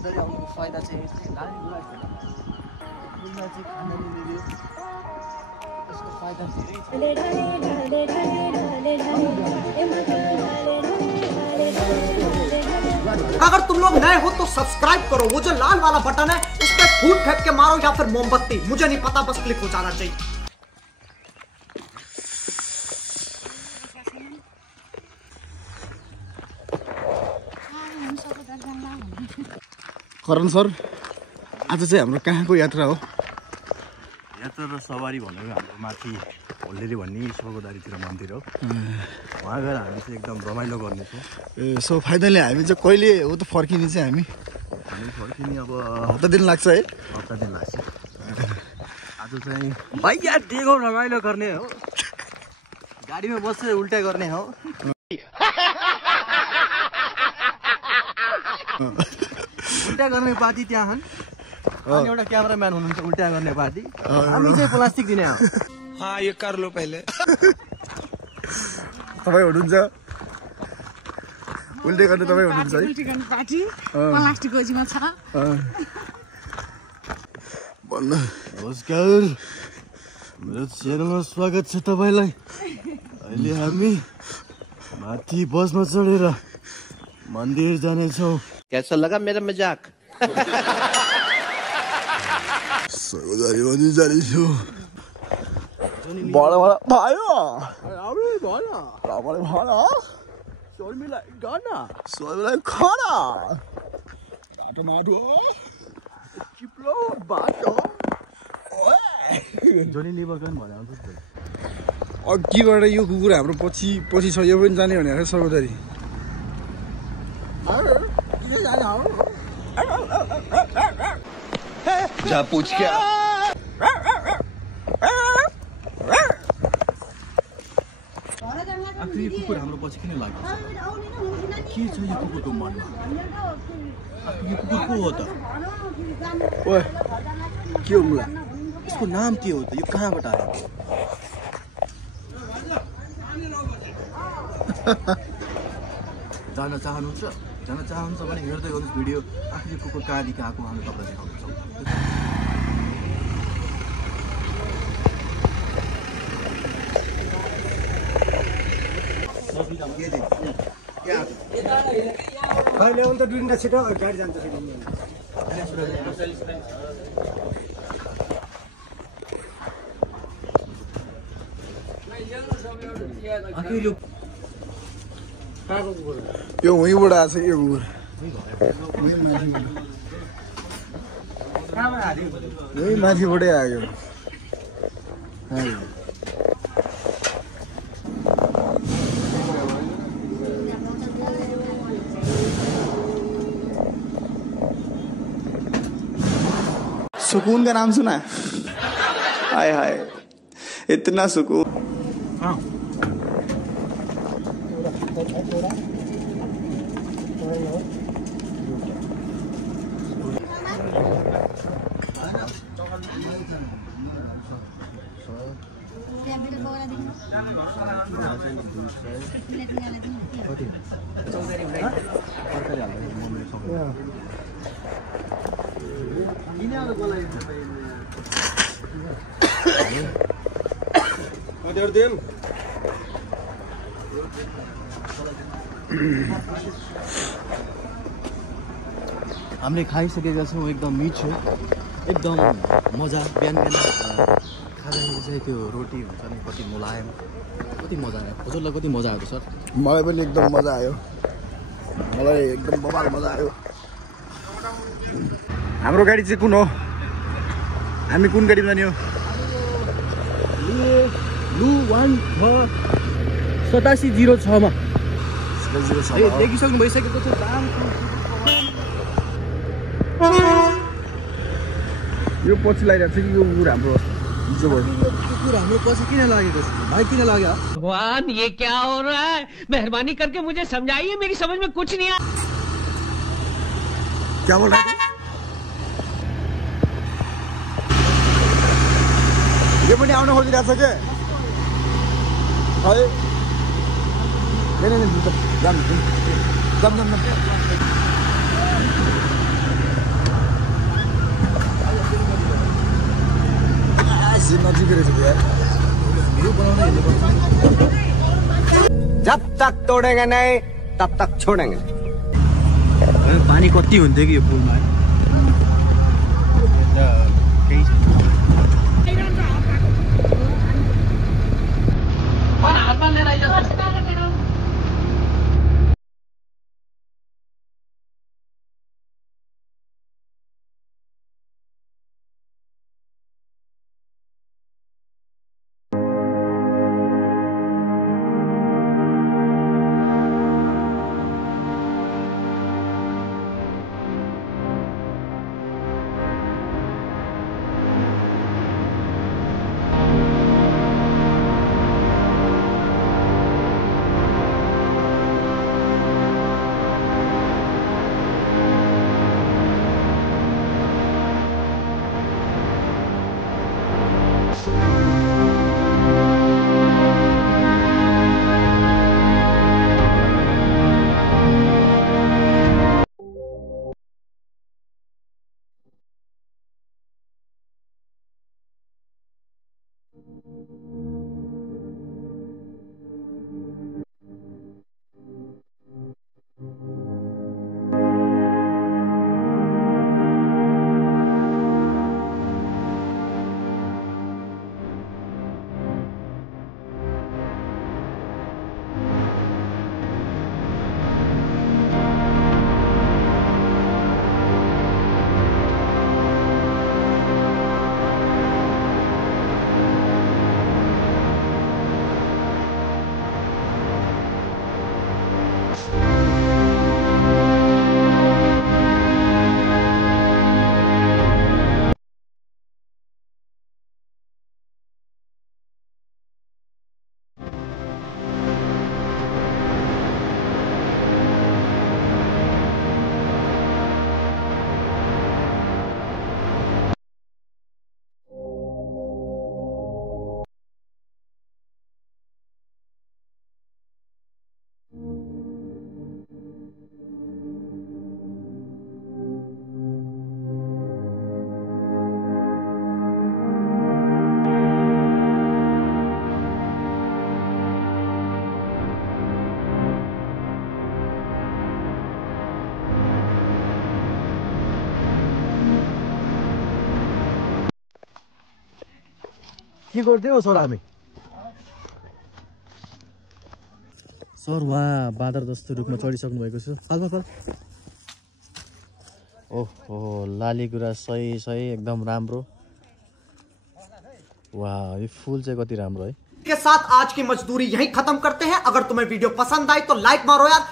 स्वर्गदरी आउनुको फाइदा चाहिँ गाडी घोडा चाहिँ खाना मिल्यो यसको फाइदा धेरै छ। अगर तुम लोग नए हो तो सब्सक्राइब करो, वो जो लाल वाला बटन है उस पर फूट फेंक के मारो या फिर मोमबत्ती, मुझे नहीं पता, बस क्लिक हो जाना चाहिए। करण सर, आज चाहिँ हाम्रो कहाँको यात्रा हो? यात्रा र सवारी भनेको हाम्रो माथि होल्डेरी भन्ने स्वर्गदरीतिर मन्दिर हो। वहाँ गएर हामी चाहिँ एकदम रमाइलो गर्नेछौँ। ए सो फाइनली हामी चाहिँ कहिले हो त फर्किने चाहिँ? हामी फर्किने अब हप्ता दिन लाग्छ है? हप्ता दिन लाग्छ। आज चाहिँ भैया डेगो रमाइलो गर्ने हो, गाडीमा बसेर उल्टा गर्ने हो। उल्टा गर्ने पार्टी त्यहाँ अनि एउटा क्यामेराम्यान हुनुहुन्छ उल्टा गर्ने पार्टी, हामी चाहिँ प्लास्टिक दिने हो। हाँ ये कर लो पहले। तपाईँ हुनुहुन्छ उल्टे गर्ने, तपाईँ हुनुहुन्छ है? उल्टे गर्ने पार्टी प्लास्टिक गोजीमा छ। भन्न नमस्कार, मेरो च्यानलमा स्वागत छ तपाईँलाई। अहिले हामी माथि बसमा चढेर मन्दिर जानेछौँ। कैसा लगा मेरा मजाक? स्वर्गदरी मन्दिर जानेछु। बडा बडा भयो शर्मिलाई खाना बाटो माटो चिप्लो बाटो जोनी लिभरगन भने अघिबाट यो कुकुर हाम्रो पछि पछि छ, यो पनि जाने भनेर स्वर्गदरी। जा पूछ क्या आखिर यो कुकुर हाम्रो पछि किन लाग्यो? के छ यो कुकुरको मनमा? यो कुकुर को हो त? ओए के हो मुला? यसको नाम के हो त? यो कहाँबाट आयो? जान चाहनुहुन्छ भने हेर्दै गर्नुहोस् भिडियो। आखिर यो कुकुर कहाँदेखि आएको हामी तपाईँलाई देखाउँछौँ। ल्याउनु त दुईवटा छिटो गाडी जान्छ। यो उहीँबाट आएको छ यो कुकुर, यही माथिबाटै आयो। सुकून का नाम सुना? हाय हाय इतना सुकून। हामीले खाइसकेका छौँ, एकदम मिठो, एकदम मजा। बिहान खाँदाखेरि चाहिँ त्यो रोटी हुन्छ नि कति मुलायम, कति मजा आयो। हजुरलाई कति मजा आयो सर? मलाई पनि एकदम मजा आयो, मलाई एकदम बवाल मजा आयो। हाम्रो गाडी चाहिँ कुन हो? हामी कुन गाडीमा जाने हो? लु 8706 मा देखिसक्नु भइसकेको छ। यो पछि लागिरहेको छ कि यो कुकुर हाम्रो हिजो भयो? कुकुर हाम्रो पछि किन लागेको छ भाइ? किन लाग्यो? भगवान ये क्या हो रहा है? मेहरबानी करके मुझे समझाइए, मेरी समझ में कुछ नहीं आ। क्या बोल रहा है? ये पनि आउन खोजिरहेको छ के? नहीं जाम जाम जाम जाम। नजिकै रहेछ यार भिडियो बनाउन हेर्नुपर्छ। जब तक तोड़ेंगे नहीं तब तक छोड़ेंगे। पानी कति हुन्थ्यो कि यो पुलमा है। केही छैन। के गर्थ्यौ सर हामी? सर उहाँ बाँदर जस्तो रूपमा चढिसक्नु भएको छ। फल ओहो लाली गुराँस सही एकदम राम्रो। वाह ये फूल चाहिँ कति राम्रो है। के साथ आज की मजदूरी यहीं खत्म करते हैं। अगर तुम्हें वीडियो पसंद आई तो लाइक मारो यार,